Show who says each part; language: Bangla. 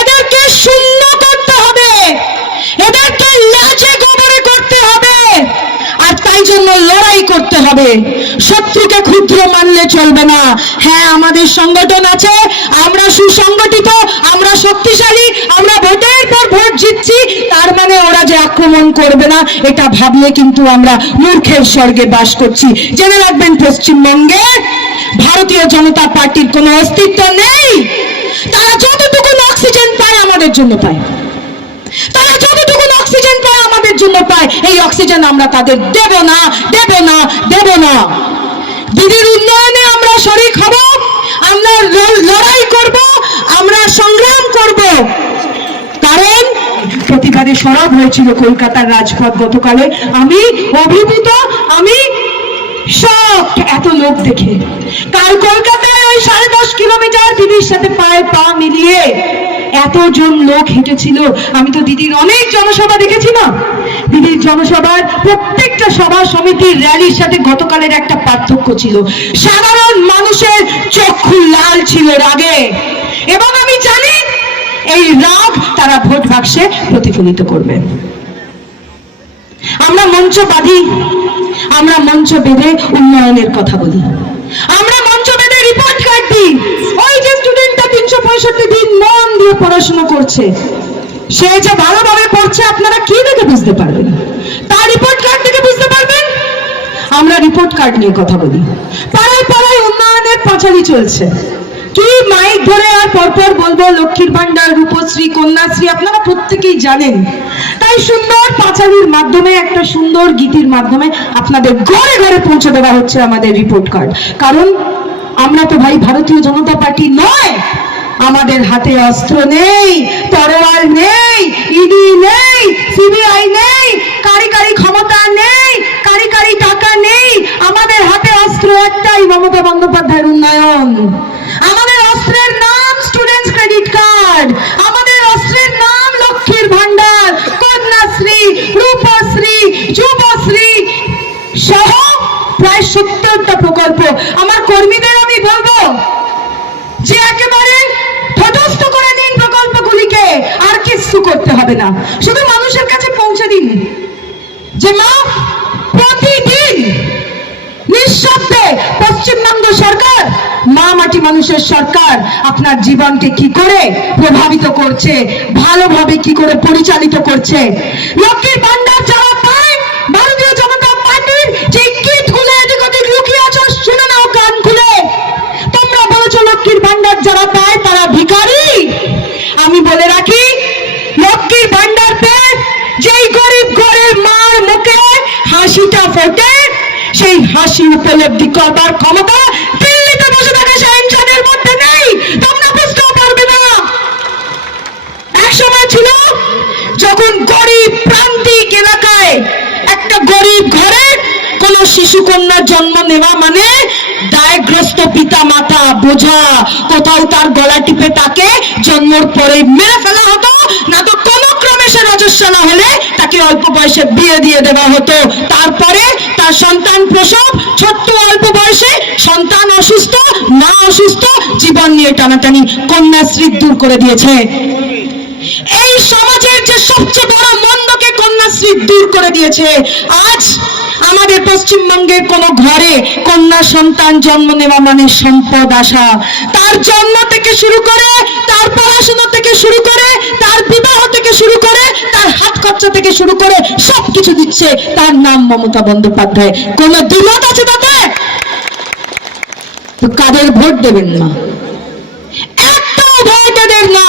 Speaker 1: এদেরকে শূন্য করতে হবে। এদেরকে লাজে গোবরে করতে হবে। আর তাই জন্য লড়াই করতে হবে। শত্রুকে ক্ষুদ্র মানলে চলবে না। হ্যাঁ আমাদের সংগঠন আছে। আমরা সুসংগঠিত, আমরা শক্তিশালী, আমরা ভোটের পর ভোট জিতছি। তার মানে ওরা যে আক্রমণ করবে না, এটা ভাবলে কিন্তু আমরা মূর্খের স্বর্গে বাস করছি। জেনে রাখবেন, পশ্চিমবঙ্গে ভারতীয় জনতা পার্টির কোনো অস্তিত্ব নেই। তারা যতটুকু অক্সিজেন পায় আমাদের জন্য পায়। তারা যতটুকু অক্সিজেন পায় আমাদের জন্য পায়, এই অক্সিজেন আমরা তাদের দেব না দেব না দেব না। দিদির উন্নয়নে আমরা শরিক হব, আমরা লড়াই করব, আমরা সংগ্রাম করব। কারণ প্রতিবাদে সরব হয়েছিল কলকাতার রাজপথ গতকালে। আমি অভিভূত, আমি শখ এত লোক দেখে। কাল কলকাতায় সাড়ে দশ কিলোমিটার দিদির সাথে পায়ে পা মিলিয়ে এতজন লোক হেঁটেছিল। আমি তো দিদির অনেক জনসভা দেখেছি না দিদির জনসভার প্রত্যেকটা সভা সমিতির র্যালির সাথে গতকালের একটা পার্থক্য ছিল। সাধারণ মানুষের চক্ষু লাল ছিল রাগে। এবং আমি জানি এই রাগ তারা ভোট বাক্সে প্রতিফলিত করবে। আমরা মঞ্চ বাঁধি, আমরা মঞ্চ বেঁধে উন্নয়নের কথা বলি। আমরা দিয়ে পড়াশোনা করছে। সে যে ভালোভাবে পড়ছে, আপনারা কি দেখে বুঝতে পারবেন? তার রিপোর্ট কার্ড দেখে বুঝতে পারবেন? আমরা রিপোর্ট কার্ড নিয়ে কথা বলি। পাড়ায় পাড়ায় উন্নয়নের পাঁচালি চলছে। কি মাইক ধরে আর পরপর বলব, লক্ষ্মীর ভান্ডার রূপশ্রী, কন্যাশ্রী, আপনারা প্রত্যেকেই জানেন। তাই সুন্দর পাঁচালির মাধ্যমে, একটা সুন্দর গীতির মাধ্যমে আপনাদের ঘরে ঘরে পৌঁছে দেওয়া হচ্ছে আমাদের রিপোর্ট কার্ড কারণ আমরা তো ভাই ভারতীয় জনতা পার্টি নয়। আমাদের হাতে অস্ত্র নেই, তরোয়াল নেই, ইডি নেই, সিবিআই নেই, কারি কারি ক্ষমতা নেই, কারি কারি টাকা নেই, আমাদের হাতে অস্ত্র একটাই মমতা বন্দ্যোপাধ্যায়ের উন্নয়ন। আমাদের অস্ত্রের নাম স্টুডেন্টস ক্রেডিট কার্ড আমাদের অস্ত্রের নাম লক্ষ্মীর ভান্ডার কন্যাশ্রী, রূপশ্রী, যুবশ্রী সহ প্রায় সত্তরটা প্রকল্প। আমার কর্মীদের আমি বলব যে একেবারে তটস্থ করে দিন প্রকল্পগুলিকে, আর কিছু করতে হবে না। শুধু মানুষের কাছে পৌঁছে দিন যে মা, প্রতিদিন নিঃশব্দে পশ্চিমবঙ্গ সরকার, মা মাটি মানুষের সরকার আপনার জীবনকে কি করে প্রভাবিত করছে, ভালোভাবে কি করে পরিচালিত করছে। লক্ষ্মীর ভান্ডার যারা ফোটে, সেই হাসি উপলব্ধি করবার ক্ষমতা দিল্লিতে বসে থাকা সাহেবজাদের মধ্যে নেই। তোমরা বুঝতেও পারবে না। এক সময় ছিল, যখন গরিব প্রান্তিক এলাকায় একটা গরিব ঘরে কোন শিশু কন্যার জন্ম নেওয়া মানে দায়গ্রস্ত পিতা মাতা বোঝা কোথাও তার গলা টিপে তাকে জন্মর পরে মেরে ফেলা হতো, না তো কোনো ক্রমে সে রজস্ব না হলে তাকে অল্প বয়সে বিয়ে দিয়ে দেওয়া হতো। তারপরে তার সন্তান প্রসব, ছোট্ট অল্প বয়সে সন্তান অসুস্থ, মা অসুস্থ, জীবন নিয়ে টানাটানি কন্যাশ্রী দূর করে দিয়েছে। এই সমাজের যে সবচেয়ে বড় মন্দকে কন্যাশ্রী দূর করে দিয়েছে, আজ আমাদের পশ্চিমবঙ্গের কোন ঘরে কন্যা সন্তান জন্ম নেওয়া মানে সম্পদ আসা। তার জন্ম থেকে শুরু করে, তার পড়াশোনা থেকে শুরু করে থেকে শুরু করে সব কিছু দিচ্ছে তার নাম মমতা বন্দ্যোপাধ্যায়। কোন দ্বিমত আছে তাতে তো কাদের ভোট দেবেন না একটাও ভোট এদের না